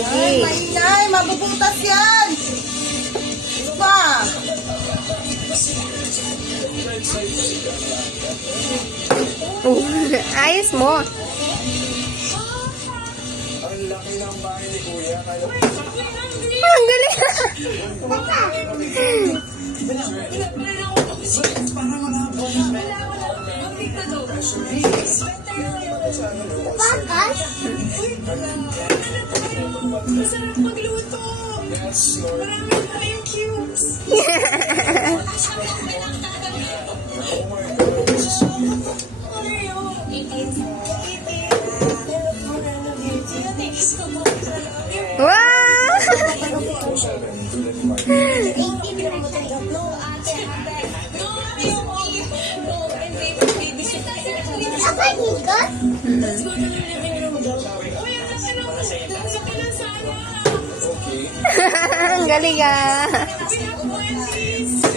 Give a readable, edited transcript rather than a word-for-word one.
Ay, Sige. maingay. Mabubutas yan. Ano ba? Ayos mo. Ang laki ng bahay ni Kuya. Kaya Ang galing. Masarap magluto. Marami pa kayong cubes. Wow! Let's go to the living room daw. Uy, ang laki ng sana. Ang galing ah. Pinakuha, please.